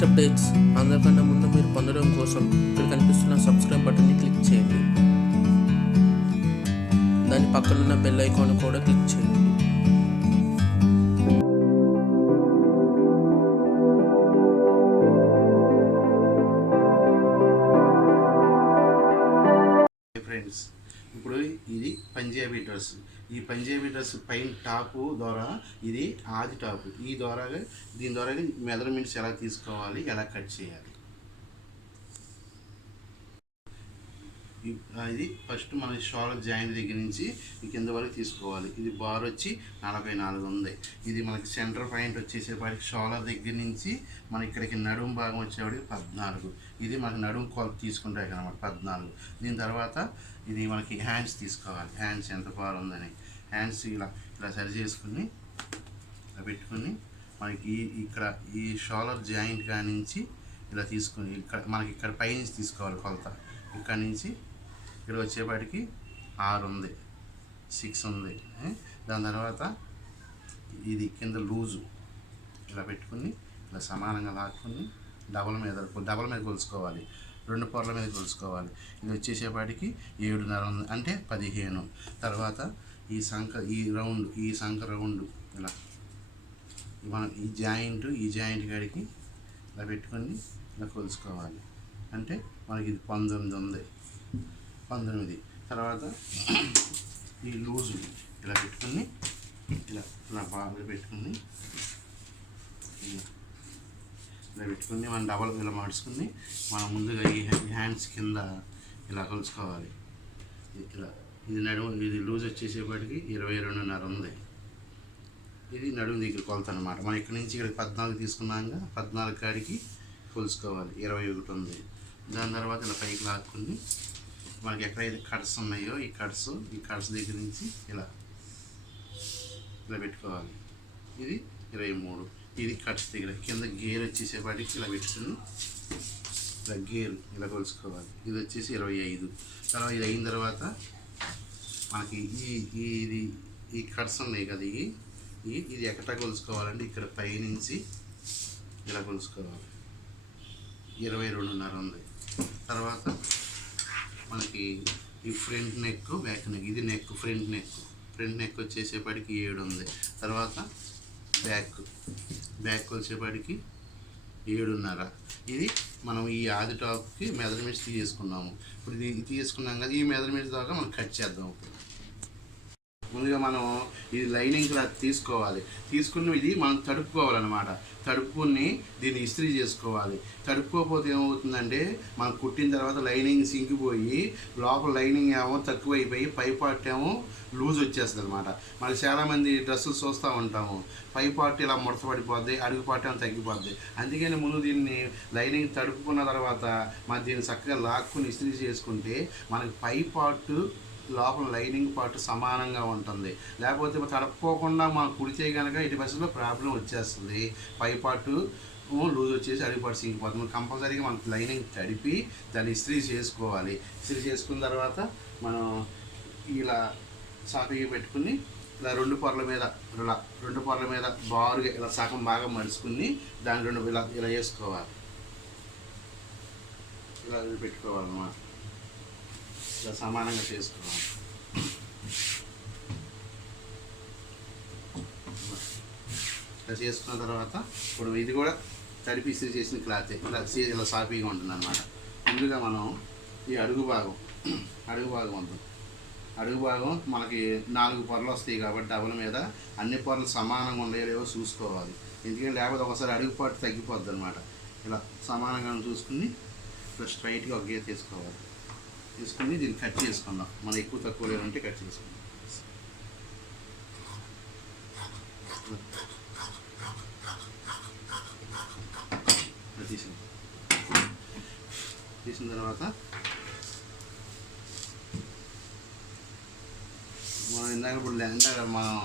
Latest updates అందరికన్నా ముందు మీరు పొందడం కోసం ఇక్కడ కనిపిస్తున్న సబ్స్క్రైబ్ బటన్ని క్లిక్ చేయండి. దాని పక్కనున్న బెల్ ఐకాన్ కూడా క్లిక్ చేయండి. ఫ్రెండ్స్, ఇప్పుడు ఇది పంజాబీ డ్రెస్. ఈ పంజాబీ డ్రెస్ పైన టాపు ద్వారా ఇది ఆది టాపు. దీని ద్వారా మెజర్మెంట్స్ ఎలా తీసుకోవాలి, ఎలా కట్ చేయాలి. ఇది ఫస్ట్ మన షోల్డర్ జాయింట్ దగ్గర నుంచి కింద వరకు తీసుకోవాలి. ఇది బార్ వచ్చి 44 ఉంది. ఇది మనకి సెంటర్ పాయింట్ వచ్చేసేపాటికి షోల్డర్ దగ్గర నుంచి మన ఇక్కడికి నడుము భాగం వచ్చేవాడికి 14. ఇది మనకి నడుము కొలత తీసుకుంటాయి అనమాట 14. దీని తర్వాత ఇది మనకి హ్యాండ్స్ తీసుకోవాలి. హ్యాండ్స్ ఎంత బార్ ఉందని హ్యాండ్స్ ఇలా సరి చేసుకుని ఇలా పెట్టుకుని మనకి ఈ షోల్డర్ జాయింట్ కానించి ఇలా తీసుకుని మనకి ఇక్కడ పైనుంచి తీసుకోవాలి కొలత. ఇక్కడ నుంచి ఇక్కడ వచ్చేపాటికి 6 ఉంది, 6 ఉంది. దాని తర్వాత ఇది కింద లూజు ఇలా పెట్టుకుని ఇలా సమానంగా లాక్కుని డబల్ మీద కొలుసుకోవాలి. 2 పొరల మీద కొలుసుకోవాలి. ఇది వచ్చేసేపాటికి 7.5 ఉంది, అంటే 15. తర్వాత ఈ సంఖ రౌండ్ ఇలా మనం ఈ జాయింట్ కాడికి ఇలా పెట్టుకొని ఇలా కొలుసుకోవాలి. అంటే మనకి ఇది 19 ఉంది, 19. తర్వాత ఈ లూజు ఇలా పెట్టుకుని ఇలా బాగా పెట్టుకుని మనం డబల్ ఇలా మార్చుకుని మనం ముందుగా ఈ హ్యాండ్స్ కింద ఇలా కొలుసుకోవాలి. ఇది లూజ్ వచ్చేసేపటికి 22.5 ఉంది. ఇది నడుము దగ్గర కొలత అనమాట. మనం ఇక్కడ నుంచి ఇక్కడ 14 తీసుకున్నాక 14 కాడికి కొలుసుకోవాలి. 21 ఉంది. దాని తర్వాత ఇలా పైకి లాక్కుని మనకి ఎక్కడైతే కట్స్ ఉన్నాయో ఈ కట్స్ దగ్గర నుంచి ఇలా పెట్టుకోవాలి. ఇది 23. ఇది కట్స్ దగ్గర కింద గేర్ వచ్చేసేపాటికి ఇలా పెట్టుకుని ఇలా గేర్ ఇలా కొలుసుకోవాలి. ఇది వచ్చేసి 25. తర్వాత ఇది అయిన తర్వాత మనకి ఈ కట్స్ ఉన్నాయి కదా, ఇది ఎక్కడ కొలుసుకోవాలంటే ఇక్కడ పైనుంచి ఇలా కొలుసుకోవాలి. 22.5 ఉంది. తర్వాత మనకి ఈ ఫ్రంట్ నెక్, బ్యాక్ నెక్. ఇది ఫ్రంట్ నెక్ వచ్చేసేపటికి 7 ఉంది. తర్వాత బ్యాక్ వచ్చేపటికి 7.5. ఇది మనం ఈ ఆది టాప్కి మెజర్మెంట్స్ తీసుకున్నాము. ఇప్పుడు ఇది తీసుకున్నాం కదా, ఈ మెజర్మెంట్స్ దాకా మనం కట్ చేద్దాం. ముందుగా మనం ఇది లైనింగ్ క్లాత్ తీసుకోవాలి. తీసుకుని ఇది మనం తడుపుకోవాలన్నమాట. తడుపుకుని దీన్ని ఇస్త్రీ చేసుకోవాలి. తడుపుకోకపోతే ఏమవుతుందంటే మనం కుట్టిన తర్వాత లైనింగ్ సింకిపోయి లోపల లైనింగ్ ఏమో తక్కువైపోయి పై పార్ట్ ఏమో లూజ్ వచ్చేస్తుంది అనమాట. మనకి చాలామంది డ్రెస్సులు చూస్తూ ఉంటాము, పై పార్ట్ ఇలా ముడతపడిపోద్ది, అడుగు పార్ట్ ఏమో తగ్గిపోద్ది. అందుకని ముందు దీన్ని లైనింగ్ తడుపుకున్న తర్వాత మనం దీన్ని చక్కగా లాక్కుని ఇస్త్రీ చేసుకుంటే మనకి పై పార్ట్ లోపల లైనింగ్ పార్ట్ సమానంగా ఉంటుంది. లేకపోతే తడుపుకోకుండా మనం కుడితే కనుక ఇటు బస్సులో ప్రాబ్లం వచ్చేస్తుంది. పై పార్ట్ లూజ్ వచ్చేసి అడుగు పార్ట్ సింగిపోతుంది. కంపల్సరీగా మనం లైనింగ్ తడిపి దాన్ని ఇస్త్రీ చేసుకోవాలి. ఇస్త్రీ చేసుకున్న తర్వాత మనం ఇలా సాఫీగా పెట్టుకుని ఇలా 2 పొరల మీద బారుగా ఇలా సగం బాగా మడుచుకుని దాని 2 ఇలా వేసుకోవాలి. ఇలా పెట్టుకోవాలన్నమాట. ఇలా సమానంగా చేసుకోవాలి. ఇలా చేసుకున్న తర్వాత ఇప్పుడు ఇది కూడా తడిపి ఇస్త్రీ చేసిన క్లాత్ ఇలా సాఫీగా ఉంటుంది అన్నమాట. ముందుగా మనం ఈ అడుగు భాగం ఉంటుంది. అడుగు భాగం మనకి 4 పొరలు వస్తాయి కాబట్టి డబుల్ మీద అన్ని పొరలు సమానంగా ఉండేలేవో చూసుకోవాలి. ఎందుకంటే లేకపోతే ఒకసారి అడుగు పాటు తగ్గిపోద్ది అనమాట. ఇలా సమానంగా చూసుకుని ఇలా స్ట్రైట్గా ఒక గీత తీసుకోవాలి. తీసుకుని దీన్ని కట్ చేసుకుందాం. మనం ఎక్కువ తక్కువ లేదంటే కట్ చేసుకుందాం. తీసిన తర్వాత మనం ఇందాక మనం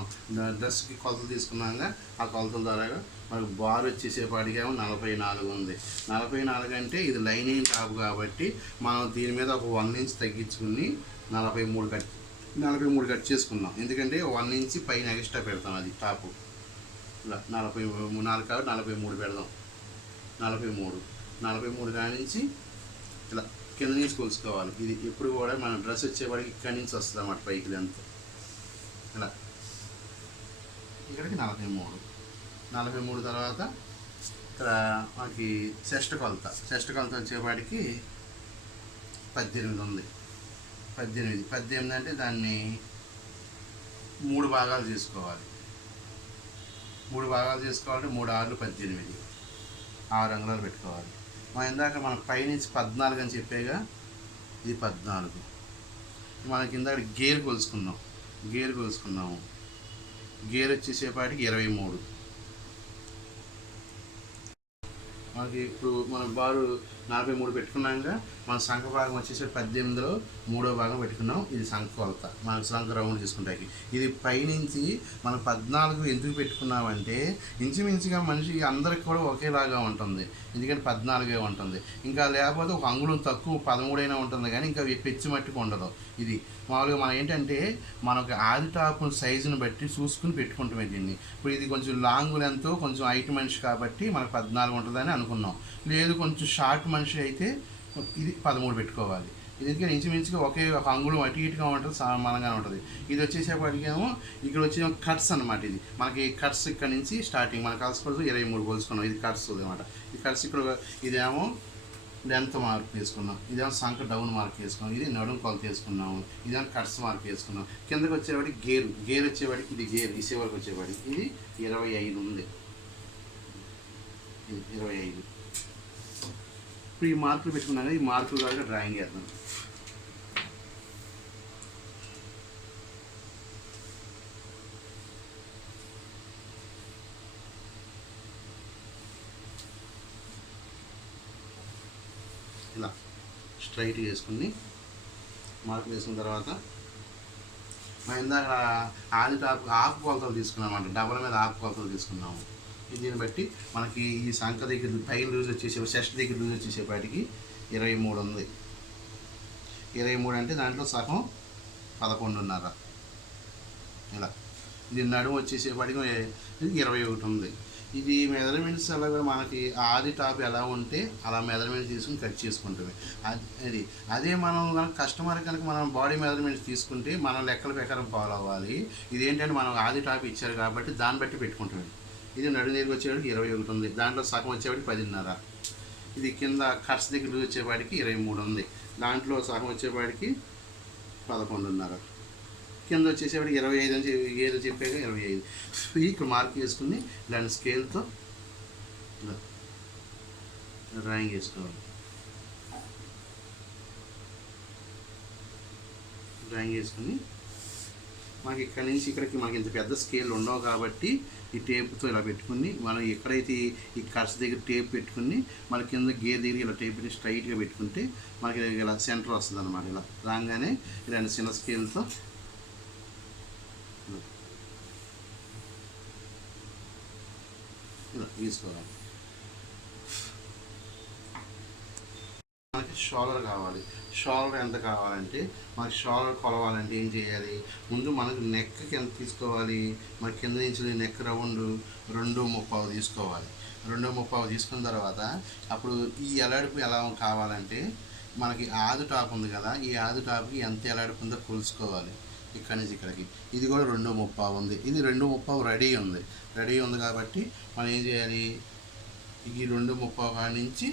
డ్రెస్కి కొలతలు తీసుకున్నాక ఆ కొలతల ద్వారా మనకు బార్ వచ్చేసేపాటికేమో 44 ఉంది. 44 అంటే ఇది లైనింగ్ టాప్ కాబట్టి మనం దీని మీద ఒక 1 ఇంచ్ తగ్గించుకుని 43 కట్ చేసుకున్నాం. ఎందుకంటే 1 ఇంచ్ పైన ఎక్స్ట్రా పెడతాం. అది టాపు ఇలా 44 కాబట్టి 43 పెడదాం. 43. 43 కాడి నుంచి ఇలా కింద నుంచి కొలుసుకోవాలి. ఇది ఎప్పుడు కూడా మన డ్రెస్ వచ్చేవాడికి ఇక్కడి నుంచి వస్తుంది అన్నమాట పైకి లెంత్. ఇలా ఇక్కడికి 43. 43 తర్వాత ఇక్కడ మనకి చెస్ట్ కొలత వచ్చేవాడికి 18 ఉంది. 18 అంటే దాన్ని 3 భాగాలు చేసుకోవాలి. 3 భాగాలు చేసుకోవాలంటే 3 6 18, 6 అంగుళాలు పెట్టుకోవాలి. ఇందాక మనం పైనుంచి 14 అని చెప్పేగా, ఇది 14. మనకి ఇందాక గేర్ కొలుసుకున్నాము. గేర్ వచ్చేసేపాటికి 23. మనకి ఇప్పుడు మనం బారు 43 పెట్టుకున్నాక మన సంఖ భాగం వచ్చేసి 18లో 3వ భాగం పెట్టుకున్నాం. ఇది సంఖ కొలత, మనకు సంఖ రౌండ్ తీసుకుంటాకి. ఇది పైనుంచి మనం 14 ఎందుకు పెట్టుకున్నామంటే ఇంచుమించుగా మనిషి అందరికి కూడా ఒకేలాగా ఉంటుంది, ఎందుకంటే 14 ఉంటుంది. ఇంకా లేకపోతే ఒక అంగుళం తక్కువ 13 ఉంటుంది, కానీ ఇంకా పెచ్చి మట్టుకు ఉండదు. ఇది మామూలుగా మనం ఏంటంటే మనకు ఆది టాప్ సైజుని బట్టి చూసుకుని పెట్టుకుంటామే దీన్ని. ఇప్పుడు ఇది కొంచెం లాంగ్ లెంత్, కొంచెం హైట్ మనిషి కాబట్టి మనకు 14 ఉంటుందని అనుకున్నాం. లేదు కొంచెం షార్ట్ మనిషి అయితే ఇది 13 పెట్టుకోవాలి. ఇది ఎందుకంటే ఇంచుమించుగా ఒకే ఒక అంగుళం అటు ఇటుగా ఉంటుంది, సమానంగానే ఉంటుంది. ఇది వచ్చేసేపటికేమో ఇక్కడ వచ్చే కట్స్ అనమాట. ఇది మనకి కట్స్ ఇక్కడ నుంచి స్టార్టింగ్ మనకు కలుసుకోవచ్చు 23 పోల్చుకున్నాం. ఇది కట్స్ అనమాట. ఈ కట్స్ ఇక్కడ ఇదేమో లెంత్ మార్క్ వేసుకున్నాం, ఇదేమో సంఖ డౌన్ మార్క్ వేసుకున్నాం, ఇది నడుము కొలత వేసుకున్నాము, ఇదేమో కట్స్ మార్క్ వేసుకున్నాం. కిందకి వచ్చేవాడికి గేర్ వచ్చేవాడికి ఇది గేర్ ఇసే వరకు వచ్చేవాడికి ఇది 25 ఉంది. ఇది 25. ఇప్పుడు ఈ మార్కులు పెట్టుకున్నాక ఈ మార్కులు కాబట్టి డ్రాయింగ్ చేద్దాం. ఇలా స్ట్రైట్ వేసుకుని మార్కులు వేసుకున్న తర్వాత మనం ఇందాక ఆది టాప్ ఆకు కొలతలు తీసుకున్నాం అన్నమాట. డబల్ మీద ఆకు కొలతలు తీసుకున్నాము. దీన్ని బట్టి మనకి ఈ సంఖ దగ్గర పైన లూజ్ వచ్చేసే చెస్ట్ దగ్గర లూజ్ వచ్చేసేపాటికి 23 ఉంది. 23 అంటే దాంట్లో సగం 11.5. ఇలా ఇది నడుము వచ్చేసేపాటికి 21 ఉంది. ఇది మెజర్మెంట్స్ అలాగే మనకి ఆది టాప్ ఎలా ఉంటే అలా మెజర్మెంట్స్ తీసుకుని కట్ చేసుకుంటుంది. అదే మనం కనుక కస్టమర్ కనుక మనం బాడీ మెజర్మెంట్స్ తీసుకుంటే మన లెక్కల ప్రకారం ఫాలో అవ్వాలి. ఇదేంటంటే మనం ఆది టాప్ ఇచ్చారు కాబట్టి దాన్ని బట్టి పెట్టుకుంటుంది. ఇది నడు దగ్గరికి వచ్చేవాడికి 21 ఉంది. దాంట్లో సగం వచ్చేవాడికి 10.5. ఇది కింద కట్స్ దగ్గర వచ్చేవాడికి 23 ఉంది. దాంట్లో సగం వచ్చేవాడికి 11.5. కింద వచ్చేసేవాడికి 25 అని ఏదో చెప్పాక 25. ఇక్కడ మార్క్ చేసుకుని దాని స్కేల్తో డ్రాయింగ్ చేసుకోవాలి. డ్రాయింగ్ చేసుకుని మనకి ఇక్కడి నుంచి ఇక్కడికి మనకి ఇంత పెద్ద స్కేల్ ఉండవు కాబట్టి ఈ టేప్తో ఇలా పెట్టుకుని మనం ఎక్కడైతే ఈ కట్స్ దగ్గర టేప్ పెట్టుకుని మన కింద గేర్ దగ్గర ఇలా టేప్ పెట్టి స్ట్రైట్గా పెట్టుకుంటే మనకి ఇలా సెంటర్ వస్తుంది అన్నమాట. ఇలా రాగానే ఇలాంటి చిన్న స్కేల్తో ఇలా తీసుకోవాలి. మనకి షోల్డర్ కావాలి. షోల్డర్ ఎంత కావాలంటే మనకి షోల్డర్ కొలవాలంటే ఏం చేయాలి, ముందు మనకు నెక్కి ఎంత తీసుకోవాలి, మన కింద నుంచి నెక్ రౌండ్ 2.30 తీసుకోవాలి. 2.30 తీసుకున్న తర్వాత అప్పుడు ఈ ఎలాడుపు ఎలా కావాలంటే మనకి ఆది టాప్ ఉంది కదా, ఈ ఆది టాప్కి ఎంత ఎలాడుపు ఉందో కొలుసుకోవాలి. ఇక్కడి నుంచి ఇక్కడికి ఇది కూడా 2.30 ఉంది. ఇది 2.30 రెడీ ఉంది కాబట్టి మనం ఏం చేయాలి, ఈ 2.30 కాడి నుంచి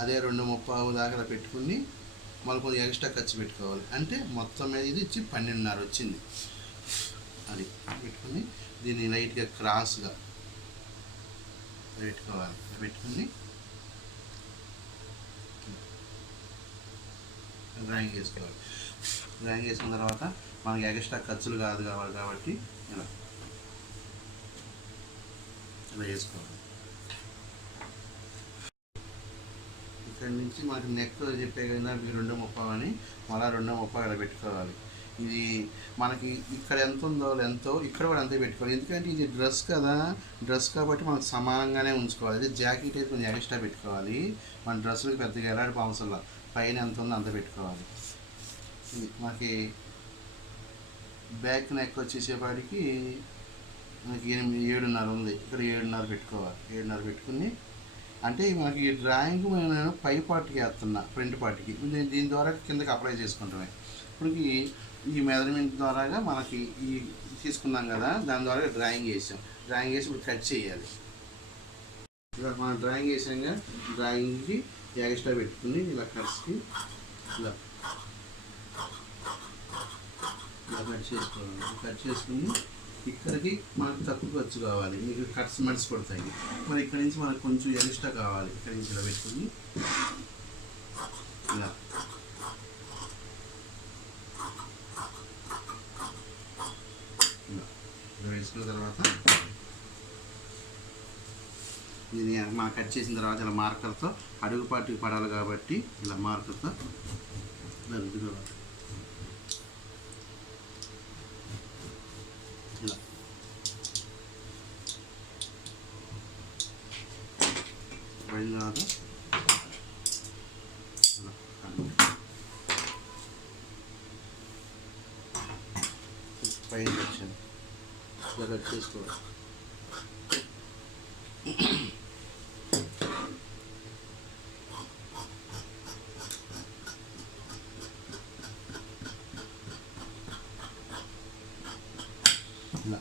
అదే 2.30 దాకా పెట్టుకుని మళ్ళీ కొంచెం ఎక్స్ట్రా ఖర్చు పెట్టుకోవాలి. అంటే మొత్తం మీద ఇది ఇచ్చి 12.5 వచ్చింది. అది పెట్టుకుని దీన్ని లైట్గా క్రాస్గా పెట్టుకోవాలి. పెట్టుకుని డ్రాయింగ్ చేసుకోవాలి. డ్రాయింగ్ చేసుకున్న తర్వాత మనకి ఎక్స్ట్రా ఖర్చులు కావాలి కాబట్టి ఇలా వేసుకోవాలి. ఇక్కడ నుంచి మనకి నెక్ చెప్పే కదా మీరు 2.30 అని మళ్ళీ 2.30 ఇలా పెట్టుకోవాలి. ఇది మనకి ఇక్కడ ఎంత ఉందో లెంత్ ఇక్కడ కూడా అంతే పెట్టుకోవాలి. ఎందుకంటే ఇది డ్రెస్ కదా, డ్రెస్ కాబట్టి మనకు సమానంగానే ఉంచుకోవాలి. ఇది జాకెట్ అయితే కొంచెం ఎక్స్ట్రా పెట్టుకోవాలి. మన డ్రెస్సులకు పెద్దగా ఎలాంటి అవసరం పైన ఎంత ఉందో అంత పెట్టుకోవాలి. ఇది మనకి బ్యాక్ నెక్ వచ్చేసేపాటికి మనకి 7:30 ఉంది, ఇక్కడ 7:30 పెట్టుకోవాలి. 7:30 పెట్టుకుని అంటే మనకి ఈ డ్రాయింగ్ నేను పై పార్ట్కి వేస్తున్నా, ఫ్రంట్ పార్ట్కి. దీని ద్వారా కిందకి అప్లై చేసుకుంటామే. ఇప్పుడు ఈ మెజర్మెంట్ ద్వారాగా మనకి ఈ తీసుకున్నాం కదా, దాని ద్వారా డ్రాయింగ్ వేసాం. డ్రాయింగ్ వేసి ఇప్పుడు కట్ చేయాలి. ఇలా మనం డ్రాయింగ్ వేసాక డ్రాయింగ్కి ఎక్స్ట్రా పెట్టుకుని ఇలా కట్స్కి ఇలా కట్ చేసుకోవాలి. కట్ చేసుకుని ఇక్కడికి మనకు తక్కువ ఖర్చు కావాలి, మీకు కట్స్ మడిసి పడతాయి. మరి ఇక్కడ నుంచి మనకు కొంచెం ఎక్స్ట్రా కావాలి. ఇక్కడ నుంచి ఇలా పెట్టుకుని ఇలా ఇలా వేసుకున్న తర్వాత ఇది మనం కట్ చేసిన తర్వాత ఇలా మార్కర్తో అడుగు పాటికి పడాలి కాబట్టి ఇలా మార్కర్తో ఇలా రుద్దుకోవాలి. ఇలా పడిన తర్వాత పైన వచ్చాను ఇలా కట్ చేసుకోవాలి. ఇలా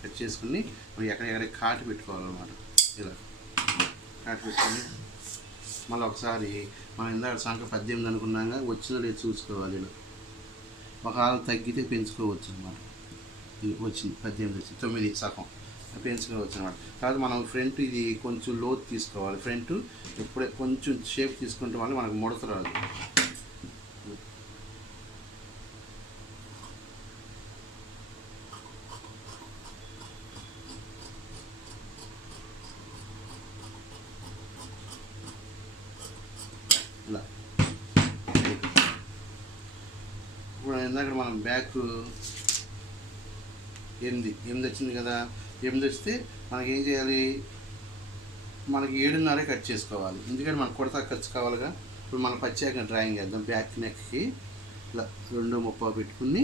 కట్ చేసుకుని మనం ఎక్కడెక్కడ కాటు పెట్టుకోవాలన్నమాట. ఇలా కాటు పెట్టుకొని మళ్ళీ ఒకసారి మనం ఇందాక సంఖ్య 18 అనుకున్నాక వచ్చిందో లేదు చూసుకోవాలి. ఇలా ఒకవేళ తగ్గితే పెంచుకోవచ్చు అనమాట. ఇది వచ్చింది 18 వచ్చింది, 9 సగం పెంచుకోవచ్చు అనమాట. తర్వాత మనం ఫ్రంట్ ఇది కొంచెం లోతు తీసుకోవాలి. ఫ్రంట్ ఎప్పుడే కొంచెం షేప్ తీసుకుంటే వల్ల మనకు ముడత రాదు. ఇలా ఇప్పుడు ఇందాక మనం బ్యాక్ 8 వచ్చింది కదా. 8 వస్తే మనకి ఏం చేయాలి, మనకి 7:30 కట్ చేసుకోవాలి. ఎందుకంటే మనకు కొడతా ఖర్చు కావాలిగా. ఇప్పుడు మనం ప్రత్యేకంగా డ్రాయింగ్ చేద్దాం. బ్యాక్ నెక్కి ఇలా 2:30 పెట్టుకుని,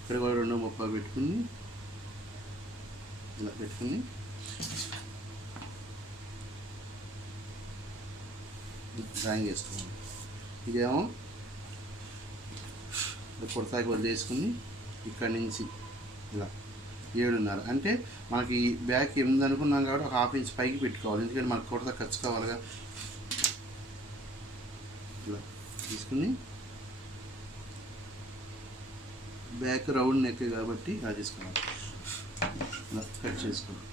ఇక్కడ కూడా 2:30 పెట్టుకుని ఇలా పెట్టుకుని డ్రాయింగ్ చేసుకోవాలి. ఇదేమో కొడతాకి వదిలేసుకుని ఇక్కడి నుంచి ఇలా 7:30 అంటే మనకి బ్యాక్ 8 అనుకున్నాం కాబట్టి ఒక ½ ఇంచ్ పైకి పెట్టుకోవాలి. ఎందుకంటే మనకు కొడతా ఖర్చు కావాలిగా. ఇలా తీసుకుని బ్యాక్ రౌండ్ నెక్ కాబట్టి ఇలా తీసుకోవాలి. ఇలా కట్ చేసుకోవాలి.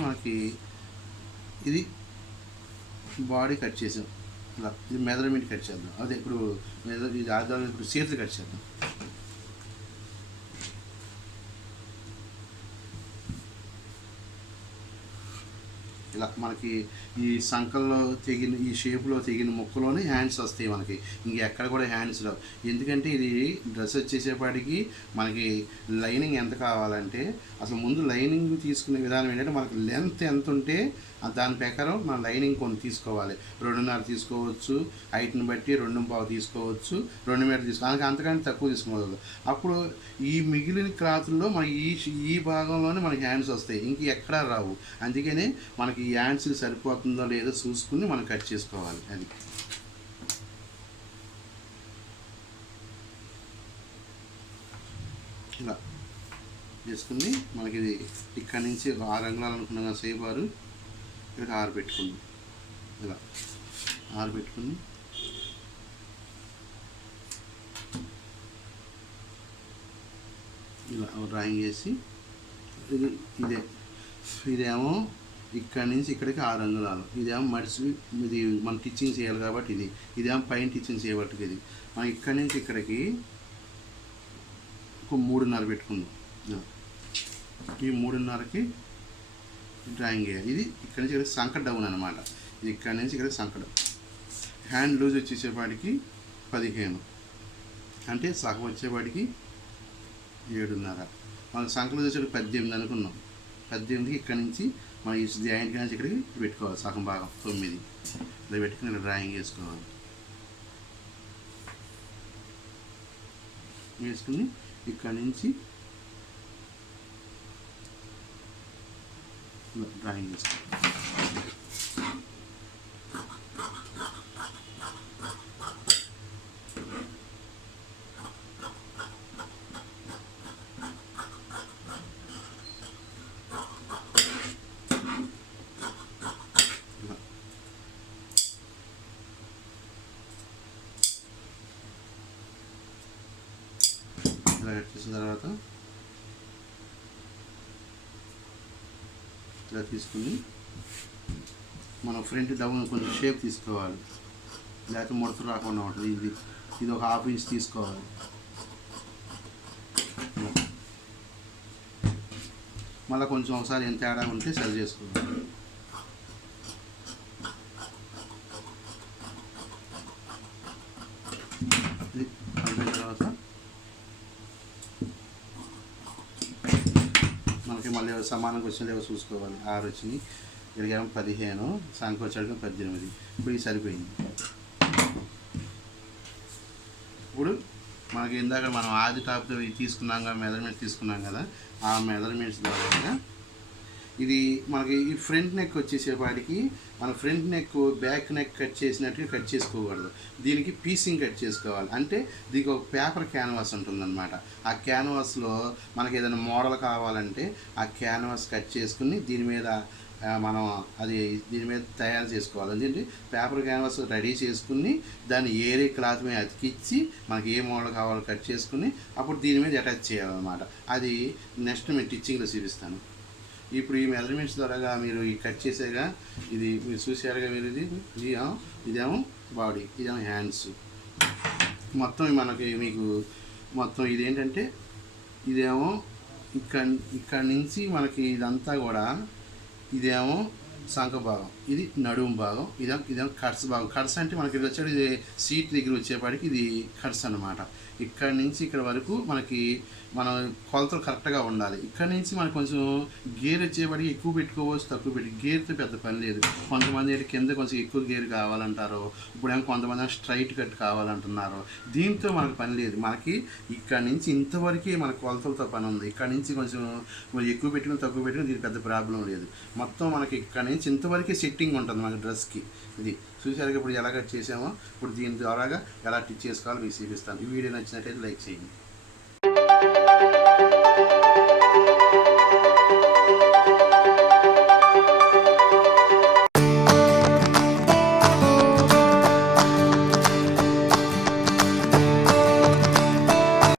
మనకి ఇది బాడీ కట్ చేసాం. ఇలా ఇది మెజర్మెంట్ కట్ చేద్దాం. అదే ఇప్పుడు ఇది ఆధారం ఇప్పుడు చేతులు కట్ చేద్దాం. ఇలా మనకి ఈ సంకల్లో తెగిన ఈ షేప్లో తెగిన ముక్కలోనే హ్యాండ్స్ వస్తాయి మనకి. ఇంకెక్కడ కూడా హ్యాండ్స్ రావు. ఎందుకంటే ఇది డ్రెస్ వచ్చేసేపాటికి మనకి లైనింగ్ ఎంత కావాలంటే అసలు ముందు లైనింగ్ తీసుకునే విధానం ఏంటంటే మనకి లెంత్ ఎంత ఉంటే దాని ప్రకారం మనం లైనింగ్ కొన్ని తీసుకోవాలి. 2:30 తీసుకోవచ్చు, హైట్ని బట్టి 2:15 తీసుకోవచ్చు, 2 మీటర్ తీసుకోవాలి. అంతకంటే తక్కువ తీసుకోవాలి. అప్పుడు ఈ మిగిలిన క్లాత్లో మన ఈ భాగంలోనే మనకి హ్యాండ్స్ వస్తాయి, ఇంక ఎక్కడా రావు. అందుకనే మనకి ఈ హ్యాండ్స్కి సరిపోతుందో లేదో చూసుకుని మనం కట్ చేసుకోవాలి. అది ఇలా చేసుకుని మనకి ఇది ఇక్కడ నుంచి 6 అంగుళాలు అనుకున్నాం కదా సేపారు, ఇక్కడ 6 పెట్టుకుందాం. ఇలా 6 పెట్టుకుని ఇలా డ్రాయింగ్ చేసి ఇదేమో ఇక్కడి నుంచి ఇక్కడికి 6 అంగుళాలు. ఇదేమో మడిసి ఇది మనం టిచ్చింగ్ చేయాలి కాబట్టి ఇదేమో పైన టిచ్చింగ్ చేయబట్టి ఇది మనం ఇక్కడి నుంచి ఇక్కడికి ఒక 3:30 పెట్టుకుందాం. ఈ 3:30కి డ్రాయింగ్ చేయాలి. ఇది ఇక్కడి నుంచి ఇక్కడ సంక డౌన్ అనమాట. ఇది ఇక్కడి నుంచి ఇక్కడ సంక డౌన్. హ్యాండ్ లూజ్ వచ్చేసేపాటికి 15 అంటే సగం వచ్చేపాటికి 7:30. మన సంక లూజ్ వచ్చేటికి 18 అనుకున్నాం. 18కి ఇక్కడి నుంచి మనం ఈ జాయింట్ నుంచి ఇక్కడికి పెట్టుకోవాలి, సగం భాగం 9 ఇలా పెట్టుకుని ఇలా డ్రాయింగ్ వేసుకోవాలి. వేసుకుని ఇక్కడ నుంచి డ్రాయింగ్ వేసుకోవాలి. ఇలా కట్ చేసిన తర్వాత ఇలా తీసుకుని మనం ఫ్రంట్ డౌన్ కొంచెం షేప్ తీసుకోవాలి, లేకపోతే ముడతలు రాకుండా ఉంటుంది. ఇది ఒక 1/2 ఇంచ్ తీసుకోవాలి. మళ్ళీ కొంచెం ఒకసారి ఎంత తేడా ఉంటే సరి చేసుకోవాలి. ఇది అయిపోయిన తర్వాత మనకి మళ్ళీ సమానంగా వచ్చిన చూసుకోవాలి. 6 వచ్చినాయి, ఇడిగేమో 15, సంఖ్య వచ్చాడు 18. ఇప్పుడు ఇది సరిపోయింది. ఇప్పుడు మనకి ఇందాక మనం ఆది టాప్ తీసుకున్నాం కదా, మెజర్మెంట్స్ తీసుకున్నాం కదా, ఆ మెజర్మెంట్స్ ద్వారా ఇది మనకి ఈ ఫ్రంట్ నెక్ వచ్చేసేపాటికి మన front neck back neck cut చేసినట్టుగా కట్ చేసుకోకూడదు. దీనికి పీసింగ్ కట్ చేసుకోవాలి. అంటే దీనికి ఒక పేపర్ క్యాన్వాస్ ఉంటుందన్నమాట. ఆ క్యాన్వాస్లో మనకి ఏదైనా మోడల్ కావాలంటే ఆ క్యాన్వాస్ కట్ చేసుకుని దీని మీద మనం దీని మీద తయారు చేసుకోవాలి. అదేంటి పేపర్ క్యాన్వాస్ రెడీ చేసుకుని దాన్ని ఏరే క్లాత్ మీద అతికిచ్చి మనకి ఏ మోడల్ కావాలో కట్ చేసుకుని అప్పుడు దీని మీద అటాచ్ చేయాలన్నమాట. అది నెక్స్ట్ నేను టీచింగ్లో చూపిస్తాను. ఇప్పుడు ఈ మెజర్మెంట్స్ ద్వారా మీరు ఈ కట్ చేసేగా ఇది మీరు చూసారుగా, మీరు ఇదేమో బాడీ, ఇదేమో హ్యాండ్స్, మొత్తం మనకి మీకు మొత్తం ఇదేంటంటే ఇదేమో ఇక్కడ నుంచి మనకి ఇదంతా కూడా ఇదేమో సంఖ భాగం, ఇది నడుము భాగం, ఇదేమో కట్స్ భాగం. కట్స్ అంటే మనకి ఇది వచ్చేది ఇది సీట్ దగ్గర వచ్చేపాటికి ఇది కట్స్ అన్నమాట. ఇక్కడ నుంచి ఇక్కడ వరకు మనకి మనం కొలతలు కరెక్ట్గా ఉండాలి. ఇక్కడ నుంచి మనకు కొంచెం గేర్ వచ్చేపాటికి ఎక్కువ పెట్టుకోవచ్చు, తక్కువ పెట్టి గేర్తో పెద్ద పని లేదు. కొంతమంది కింద కొంచెం ఎక్కువ గేర్ కావాలంటారు, ఇప్పుడేమో కొంతమంది స్ట్రైట్ కట్ కావాలంటున్నారు. దీంతో మనకు పని లేదు. మనకి ఇక్కడ నుంచి ఇంతవరకే మన కొలతలతో పని ఉంది. ఇక్కడ నుంచి కొంచెం ఎక్కువ పెట్టుకుని తక్కువ పెట్టుకుని దీనికి పెద్ద ప్రాబ్లం లేదు. మొత్తం మనకి ఇక్కడ నుంచి ఇంతవరకే సెట్టింగ్ ఉంటుంది మనకి డ్రెస్కి. ఇది చూసారుగా ఇప్పుడు ఎలా కట్ చేసామో. ఇప్పుడు దీని ద్వారాగా ఎలా టిచ్ చేసుకోవాలో మీకు చూపిస్తాను. ఈ వీడియో నచ్చినట్టయితే లైక్ చేయండి.